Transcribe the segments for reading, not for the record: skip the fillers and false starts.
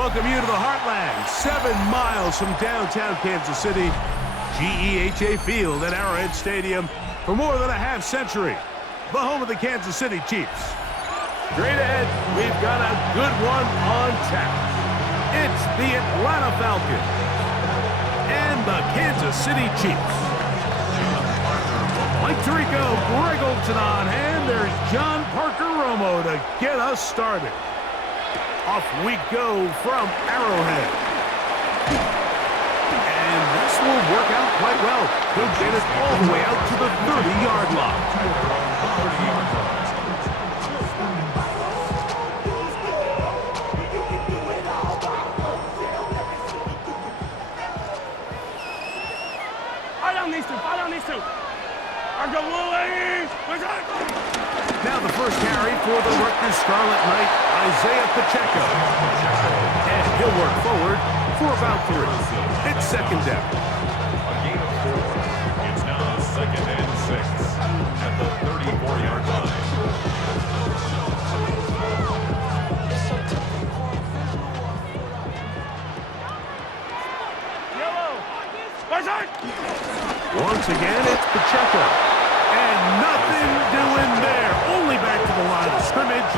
welcome you to the Heartland, 7 miles from downtown Kansas City, GEHA Field at Arrowhead Stadium for more than a half-century, the home of the Kansas City Chiefs. Straight ahead, we've got a good one on tap. It's the Atlanta Falcons and the Kansas City Chiefs. Mike Tirico, Greg Olson on hand. There's John Parker Romo to get us started. Off we go from Arrowhead. And this will work out quite well. He'll get us all the way out to the 30-yard line. Fight on these two. Now the first carry for the Rutgers Scarlet Knight, Isaiah Pacheco. And he'll work forward for about 3. It's second down. A gain of 4. It's now 2nd and 6 at the 34-yard line. Once again, it's Pacheco. And nothing doing there. Only back to the line of scrimmage.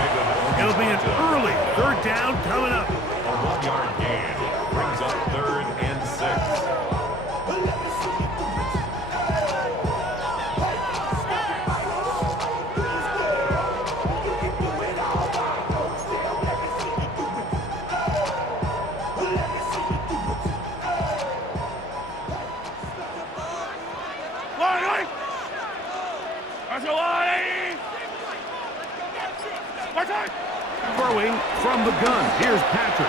It'll be an early 3rd down coming up. A 1-yard gain brings up 3rd and 6. Throwing from the gun. Here's Patrick.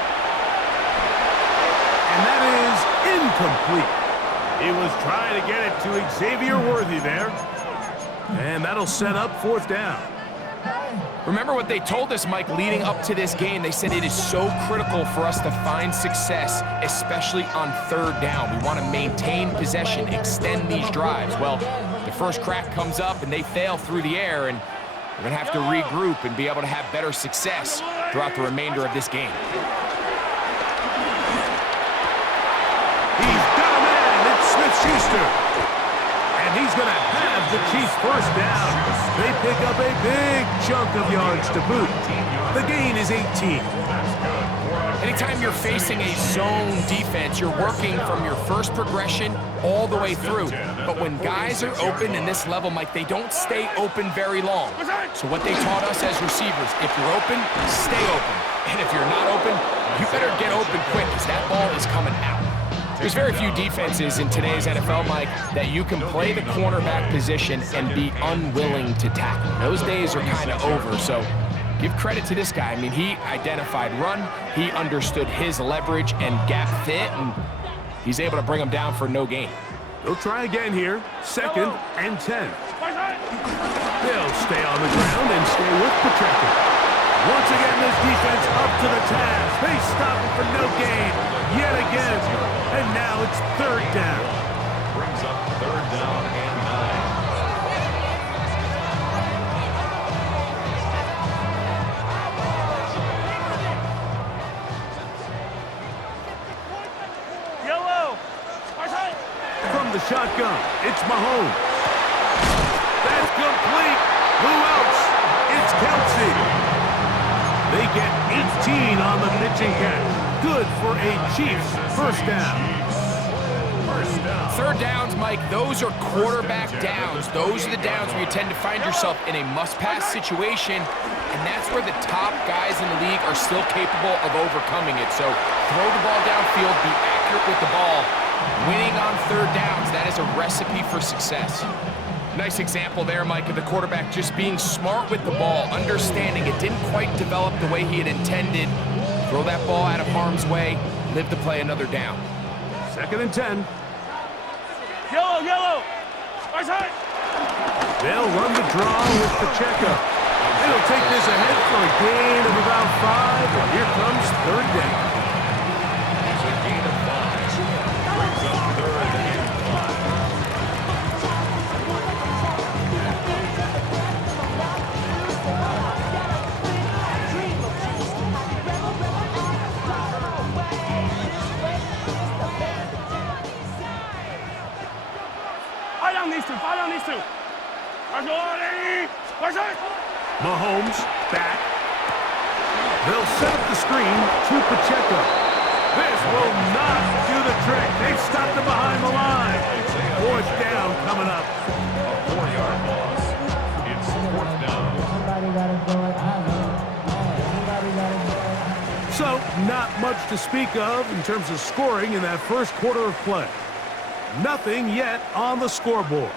And that is incomplete. He was trying to get it to Xavier Worthy there. And that'll set up 4th down. Remember what they told us, Mike, leading up to this game. They said it is so critical for us to find success, especially on 3rd down. We want to maintain possession, extend these drives. Well, the first crack comes up and they fail through the air, and we're going to have to regroup and be able to have better success throughout the remainder of this game. He's got a man. It's Smith-Schuster. And he's going to have the Chiefs' first down. They pick up a big chunk of yards to boot. The gain is 18. Anytime you're facing a zone defense, you're working from your first progression all the way through. But when guys are open in this level, Mike, they don't stay open very long. So what they taught us as receivers, if you're open, stay open. And if you're not open, you better get open quick because that ball is coming out. There's very few defenses in today's NFL, Mike, that you can play the cornerback position and be unwilling to tackle. Those days are kind of over, so give credit to this guy. I mean, he identified run, he understood his leverage and gap fit, and he's able to bring him down for no gain. They'll try again here, 2nd and 10. They'll stay on the ground and stay with Pacheco. Once again, this defense up to the task. They stop it for no gain yet again. And now it's 3rd down. Brings up 3rd down and 9. Yellow. From the shotgun, it's Mahomes. That's complete. Who else? It's Kelsey. They get 18 on the pitch and catch. Good for a Chiefs first down. 3rd downs, Mike, those are quarterback downs. Those are the downs where you tend to find yourself in a must-pass situation, and that's where the top guys in the league are still capable of overcoming it. So throw the ball downfield, be accurate with the ball. Winning on 3rd downs, that is a recipe for success. Nice example there, Mike, of the quarterback just being smart with the ball, understanding it didn't quite develop the way he had intended. Throw that ball out of harm's way, live to play another down. 2nd and 10. Yellow. They'll run the draw with Pacheco. They'll take this ahead for a gain of about 5, and here comes 3rd down. It's a gain of 5. Brings up 3rd and 5. these two. Follow on these two. Mahomes back. They'll set up the screen to Pacheco. This will not do the trick. They've stopped it behind the line. Fourth down coming up. A 4-yard loss. It's fourth down. So, not much to speak of in terms of scoring in that first quarter of play. Nothing yet on the scoreboard.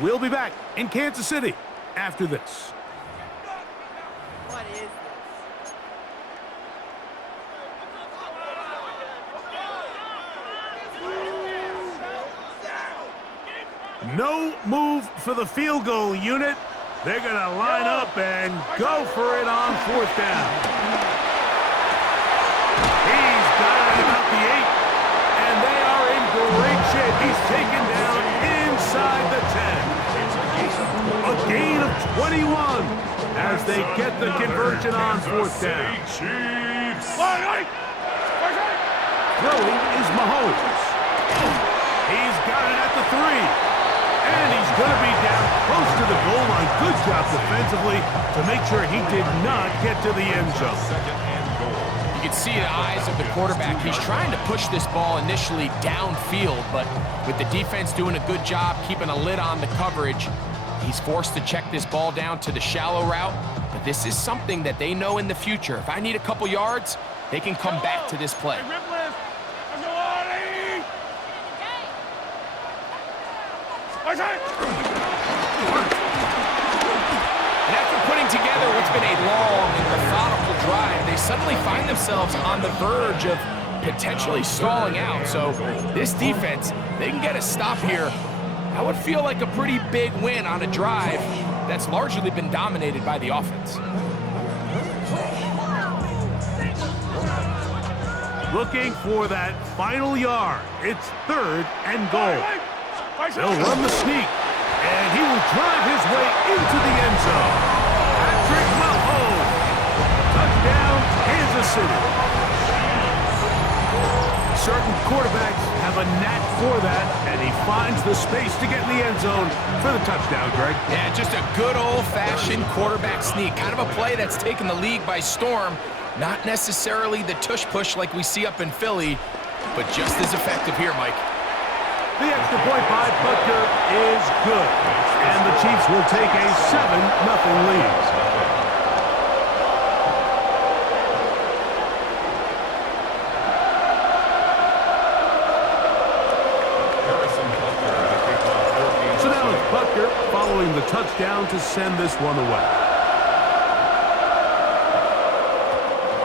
We'll be back in Kansas City after this. What is this? No move for the field goal unit. They're going to line up and go for it on fourth down. He's got it about the 8, and they are in great shape. He's taken down inside the 10. A gain of 21 as they get the conversion on fourth down. Throwing is Mahomes. He's got it at the 3. And he's going to be down close to the goal line. Good job defensively to make sure he did not get to the end zone. You can see the eyes of the quarterback. He's trying to push this ball initially downfield, but with the defense doing a good job keeping a lid on the coverage, he's forced to check this ball down to the shallow route. But this is something that they know in the future. If I need a couple yards, they can come back to this play. What's that? And after putting together what's been a long and methodical drive, they suddenly find themselves on the verge of potentially stalling out. So this defense, they can get a stop here. That would feel like a pretty big win on a drive that's largely been dominated by the offense. Looking for that final yard. It's 3rd and goal. They'll run the sneak, and he will drive his way into the end zone. Patrick Mahomes, touchdown, Kansas City. Certain quarterbacks have a knack for that, and he finds the space to get in the end zone for the touchdown, Greg. Yeah, just a good old-fashioned quarterback sneak. Kind of a play that's taken the league by storm. Not necessarily the tush-push like we see up in Philly, but just as effective here, Mike. The extra point by Butker is good, and the Chiefs will take a 7-0 lead. So now it's Butker following the touchdown to send this one away.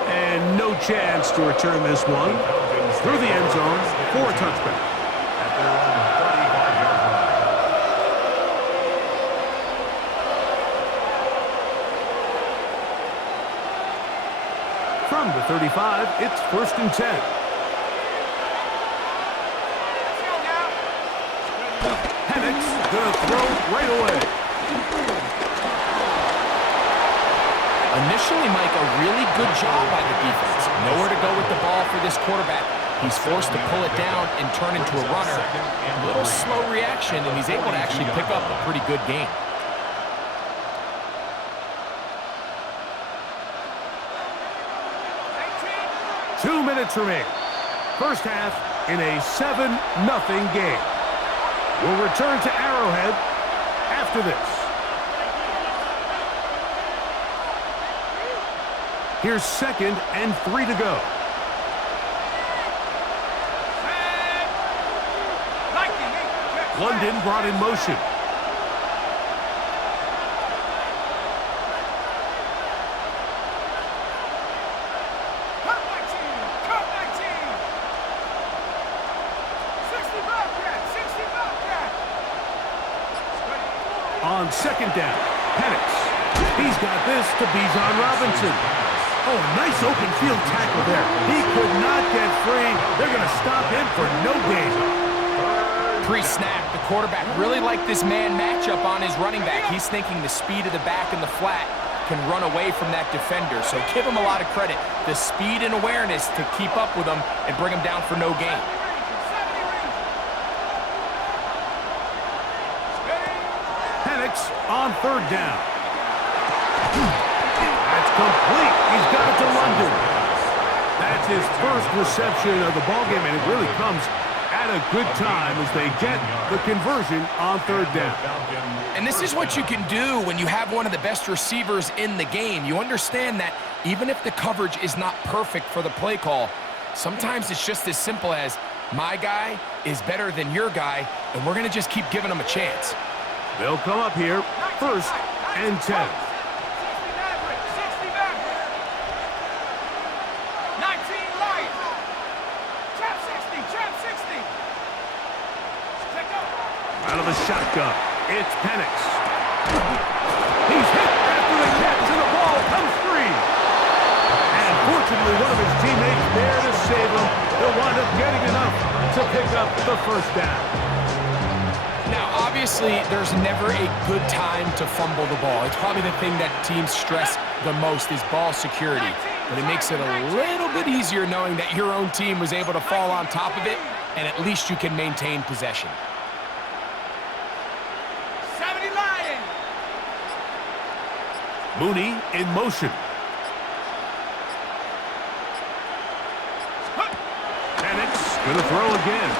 And no chance to return this one through the end zone for a touchback. From the 35, it's 1st and 10. Penix gonna throw right away. Initially, Mike, a really good job by the defense. Nowhere to go with the ball for this quarterback. He's forced to pull it down and turn into a runner. A little slow reaction, and he's able to actually pick up a pretty good gain. Two minutes remain. First half in a 7-0 game. We'll return to Arrowhead after this. Here's 2nd and 3 to go. London brought in motion. On 2nd down, Penix. He's got this to Bijan Robinson. Oh, nice open field tackle there. He could not get free. They're going to stop him for no gain. Pre-snap, the quarterback really liked this man matchup on his running back. He's thinking the speed of the back and the flat can run away from that defender. So give him a lot of credit. The speed and awareness to keep up with him and bring him down for no gain. Penix on third down. That's complete. He's got it to London. That's his first reception of the ballgame, and it really comes at a good time as they get the conversion on third down. And this is what you can do when you have one of the best receivers in the game. You understand that even if the coverage is not perfect for the play call, sometimes it's just as simple as my guy is better than your guy, and we're going to just keep giving him a chance. They'll come up here, 1st and 10. 19 Lions. Trap 60, trap 60. Check up. Out of the shotgun, it's Penix. He's hit after the catch, and the ball comes free. And fortunately, one of his teammates there to save him. He'll wind up getting enough to pick up the first down. Now, obviously, there's never a good time to fumble the ball. It's probably the thing that teams stress the most is ball security. But it makes it a little bit easier knowing that your own team was able to fall on top of it, and at least you can maintain possession. 70 Lions. Mooney in motion. Penix gonna throw again.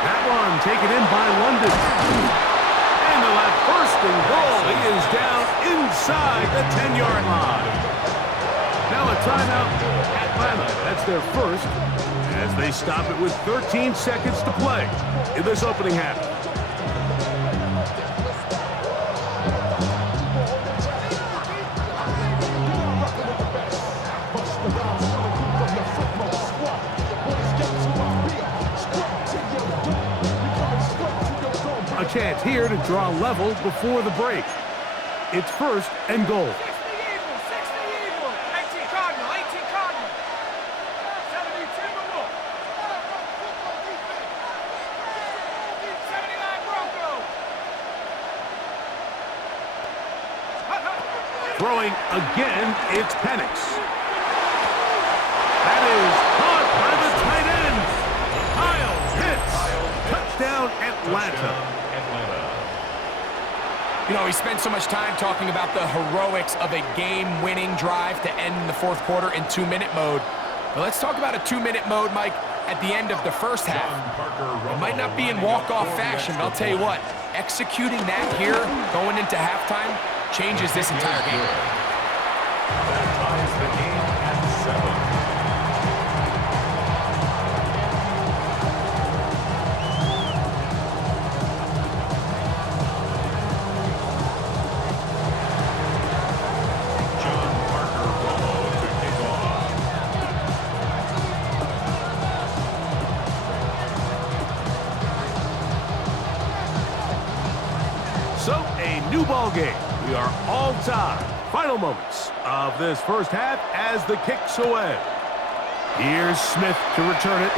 That one taken in by London. And they'll have 1st and goal. He is down inside the 10-yard line. Now a timeout, Atlanta. That's their first, as they stop it with 13 seconds to play in this opening half. A chance here to draw level before the break. It's 1st and goal. 60 Eagle. 18 Cardinal, 18 Cardinal. 70 Timberwolf. 79 Bronco. Throwing again, it's Penix. That is caught by the tight end. Kyle Pitts. Touchdown, Atlanta. You know, we spent so much time talking about the heroics of a game-winning drive to end the 4th quarter in 2-minute mode. But let's talk about a 2-minute mode, Mike, at the end of the first half. It might not be in walk-off fashion, but I'll tell you what, executing that here going into halftime changes this entire game. That ties the game at 7. So, a new ball game. We are all tied. Final moments of this first half as the kick's away. Here's Smith to return it.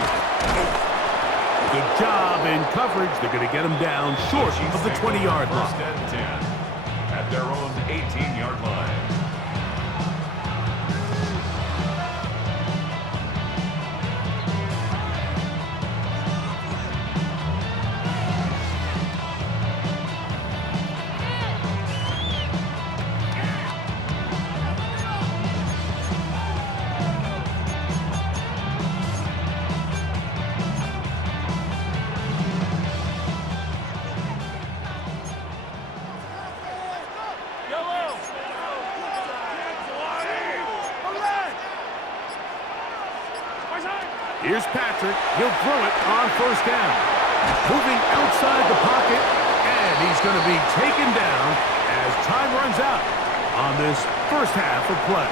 Good job in coverage. They're going to get him down short of the 20-yard line. 1st and 10 at their own 18-yard line. Here's Patrick. He'll throw it on 1st down. Moving outside the pocket, and he's going to be taken down as time runs out on this first half of play.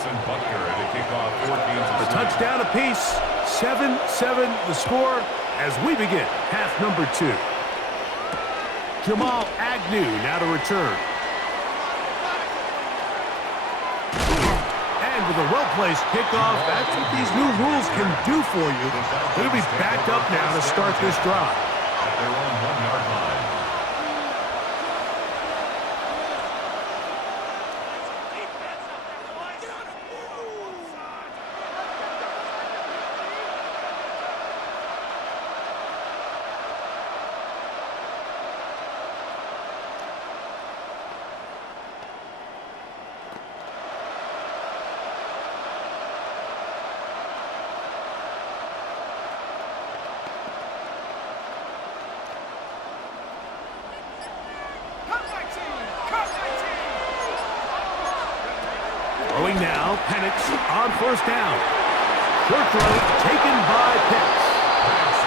Harrison Butker to kick off for Kansas A City. touchdown apiece, 7-7 the score as we begin half number 2. Jamal Agnew now to return. And with a well-placed kickoff, that's what these new rules can do for you. They'll be backed up now to start this drive. At their own 1-yard line. Throwing now, Penix on first down. Short throw taken by Pitts.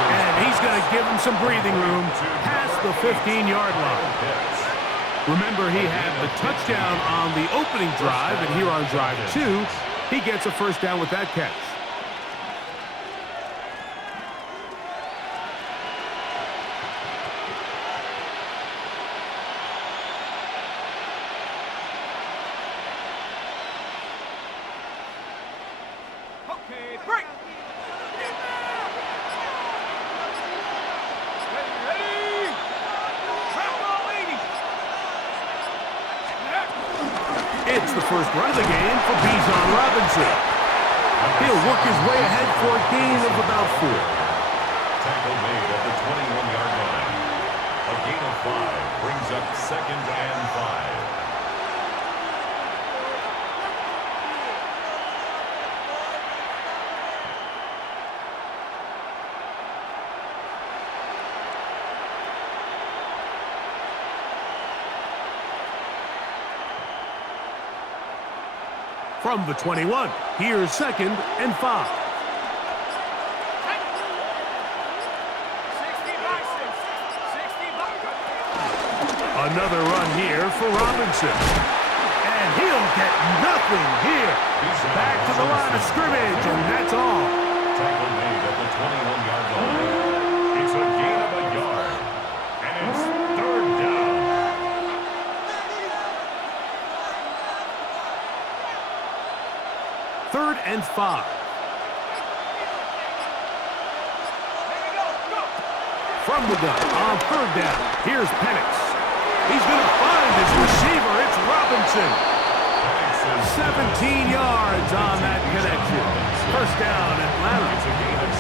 And he's going to give him some breathing room past the 15-yard line. Remember, he had the touchdown on the opening drive, and here on drive 2, he gets a first down with that catch. Okay, break. Ready. Ground ball 80. It's the first run of the game for Bijan Robinson. He'll work his way ahead for a gain of about 4. Tackle made at the 21-yard line. A gain of 5 brings up 2nd and 5. From the 21, here's 2nd and 5. 60 by 6. 60 by. Another run here for Robinson. And he'll get nothing here. Back to the line of scrimmage, and that's all. Tackle made at the 21-yard line. It's a gain of a yard. And it's 3rd down. 3rd and 5. From the gun on 3rd down, here's Penix. He's going to find his receiver. It's Robinson. 17 yards on that connection. First down, Atlanta. It's a gain of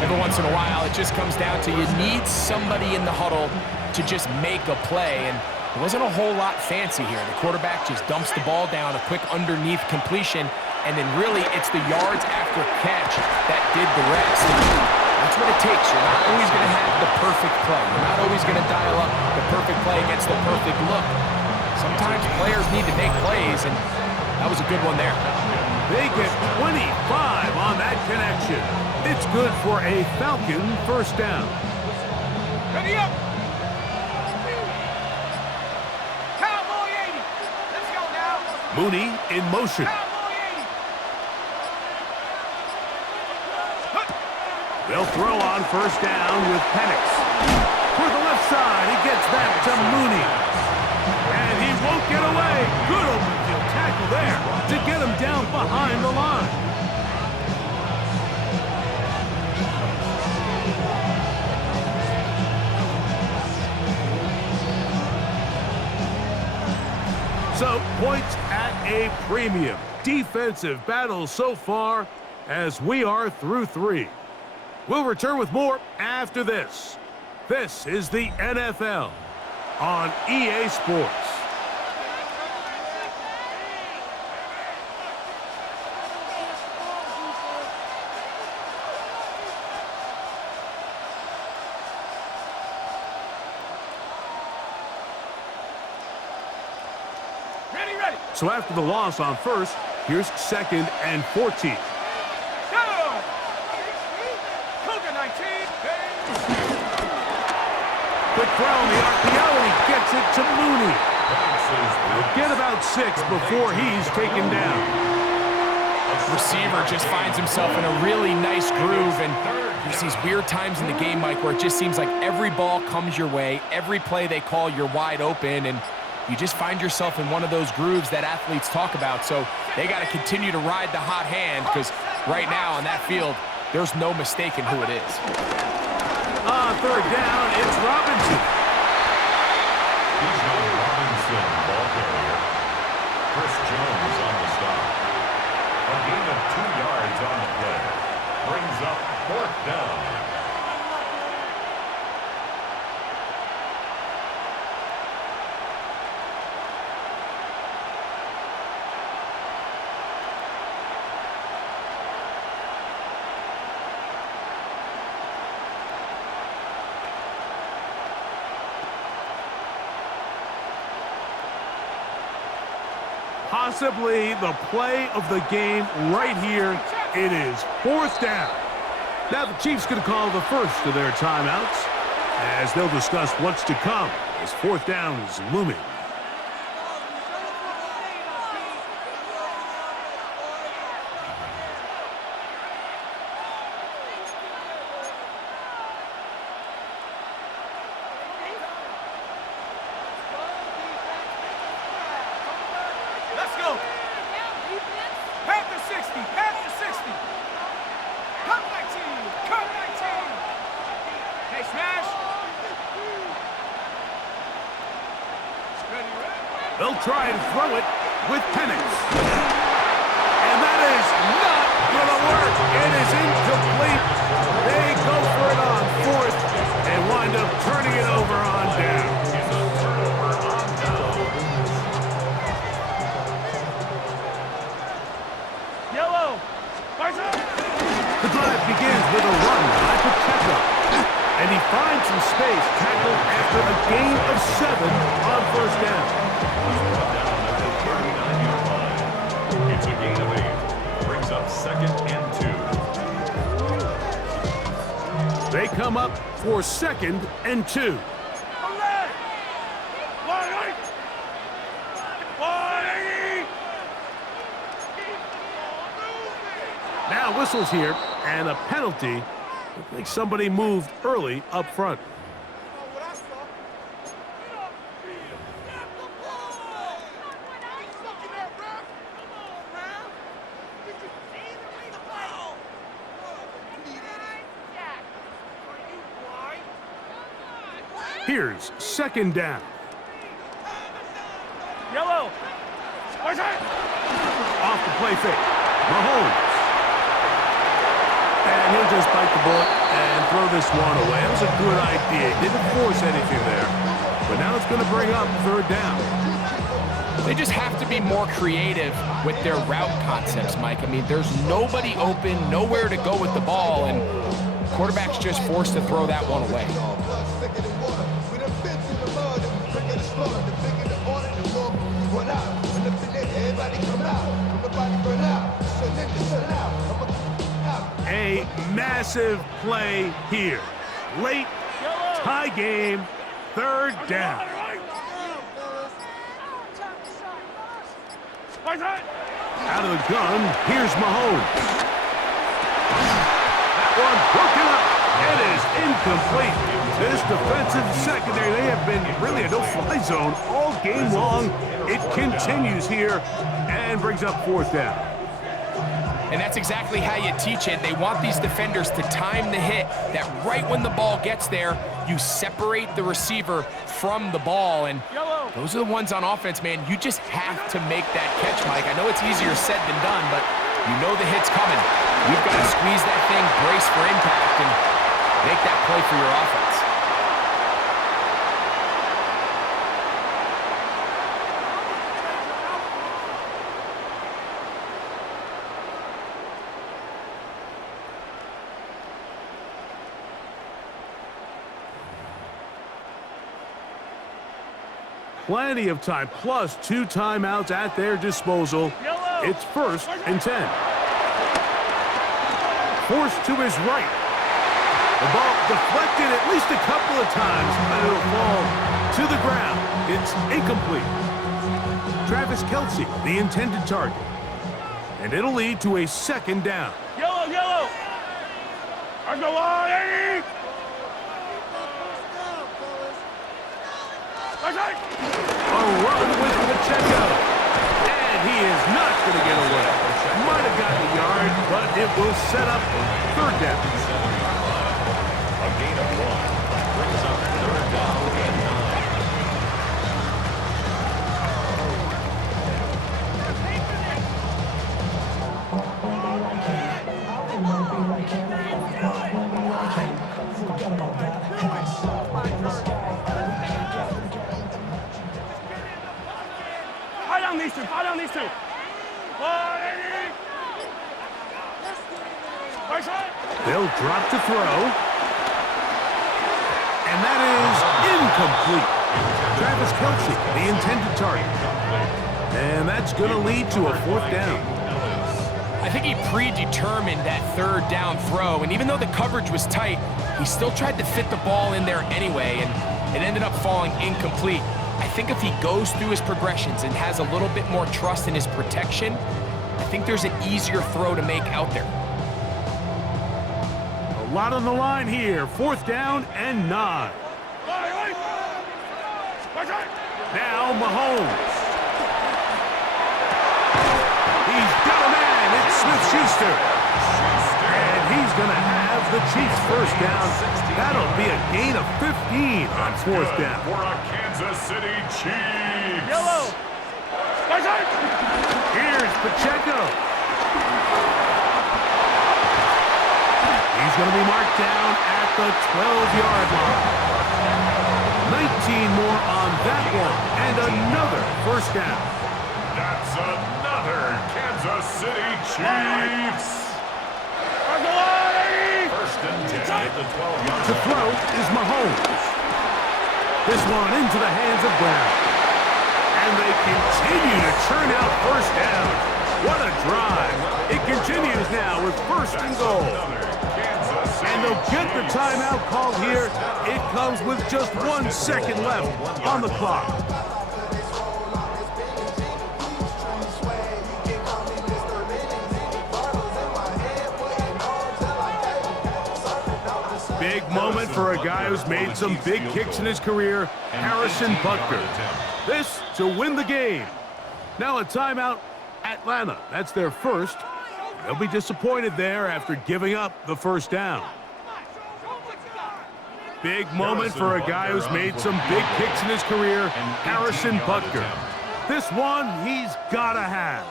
17. Every once in a while, it just comes down to you need somebody in the huddle to just make a play, and it wasn't a whole lot fancy here. The quarterback just dumps the ball down, a quick underneath completion, and then really it's the yards after catch that did the rest. That's what it takes. You're not always going to have the perfect play. You're not always going to dial up the perfect play against the perfect look. Sometimes players need to make plays, and that was a good one there. They get 25 on that connection. It's good for a Falcon first down. Ready up. Cowboy 80. Let's go now. Mooney in motion. Cowboy 80. They'll throw on first down with Penix. For the left side, he gets that to Mooney. And he won't get away. Good open field tackle there to get him down behind the line. So, points at a premium. Defensive battle so far as we are through 3. We'll return with more after this. This is the NFL on EA Sports. Ready, ready. So after the loss on first, here's 2nd and 14. Go. Cougar 19. Quick throw on the RPO, and he gets it to Mooney. He'll get about 6 before he's taken down. receiver just finds himself in a really nice groove, and there's these weird times in the game, Mike, where it just seems like every ball comes your way, every play they call, you're wide open, and you just find yourself in one of those grooves that athletes talk about. So they got to continue to ride the hot hand, because right now on that field, there's no mistaking who it is. On third down, it's Robinson. Bijan Robinson, ball carrier. Chris Jones on the stop. A gain of 2 yards on the play. Brings up 4th down. Possibly the play of the game right here. It is 4th down. Now the Chiefs going to call the first of their timeouts as they'll discuss what's to come as 4th down is looming. Let's go. Pass the 60. Pass the 60. Cut 19. Cut 19. Hey, smash. Ready, ready. They'll try and throw it with Penix. And that is not going to work. It is incomplete. They go for it on 4th and wind up turning it over on down. Yellow. The drive begins with a run by Pacheco. And he finds some space tackled after a gain of 7 on 1st down. He's brought down at the 39-yard line. It's a gain of 8. Brings up 2nd and 2. They come up for 2nd and 2. Now whistles here and a penalty. I think somebody moved early up front. Here's 2nd down. Yellow. Off the play fake. Mahomes. And he'll just bite the bullet and throw this one away. That was a good idea. Didn't force anything there. But now it's going to bring up 3rd down. They just have to be more creative with their route concepts, Mike. I mean, there's nobody open, nowhere to go with the ball, and quarterback's just forced to throw that one away. A massive play here. Late, tie game, 3rd down. Out of the gun, here's Mahomes. That one broken up. It is incomplete. This defensive secondary, they have been really a no-fly zone all game long. It continues here and brings up 4th down. And that's exactly how you teach it. They want these defenders to time the hit, that right when the ball gets there, you separate the receiver from the ball. And those are the ones on offense, man. You just have to make that catch, Mike. I know it's easier said than done, but you know the hit's coming. You've got to squeeze that thing, brace for impact, and make that play for your offense. Plenty of time, plus 2 timeouts at their disposal. It's 1st and 10. Forced to his right. The ball deflected at least a couple of times, and it'll fall to the ground. It's incomplete. Travis Kelce, the intended target. And it'll lead to a second down. Yellow, yellow. Let's go on, 80. A run with Pacheco. And he is not going to get away. Might have gotten a yard, but it will set up third down. A gain of 1 brings up third down and 9. Fire down these two, fire down these two. 180. Right side. They'll drop to throw. And that is incomplete. Travis Kelce, the intended target. And that's going to lead to a fourth down. I think he predetermined that third down throw, and even though the coverage was tight, he still tried to fit the ball in there anyway, and it ended up falling incomplete. I think if he goes through his progressions and has a little bit more trust in his protection, I think there's an easier throw to make out there. A lot on the line here. Fourth down and 9. Now Mahomes. He's got a man. It's Smith-Schuster. And he's going to have the Chiefs first down. That'll be a gain of 15 on fourth down. For a Kansas City Chiefs. Yellow. Right side. Here's Pacheco. He's going to be marked down at the 12-yard line. 19 more on that one, and another first down. That's another Kansas City Chiefs. First and 10 at the 12-yard To throw is Mahomes. This one into the hands of Brown. And they continue to churn out first down. What a drive. It continues now with first and goal. And they'll get the timeout called here. It comes with just 1 second left on the clock. Big moment for a guy who's made some big kicks in his career, Harrison Butker. This to win the game. Now a timeout, Atlanta. That's their first. They'll be disappointed there after giving up the first down. Big moment for a guy who's made some big kicks in his career, Harrison Butker. This one he's got to have.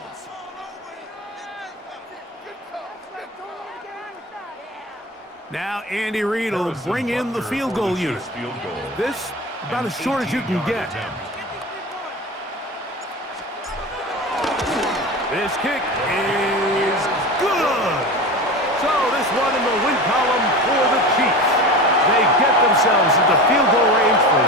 Now Andy Reid will bring in the field goal unit. This about as short as you can get. This kick is good. So this one in the win column for the Chiefs. They get themselves into field goal range for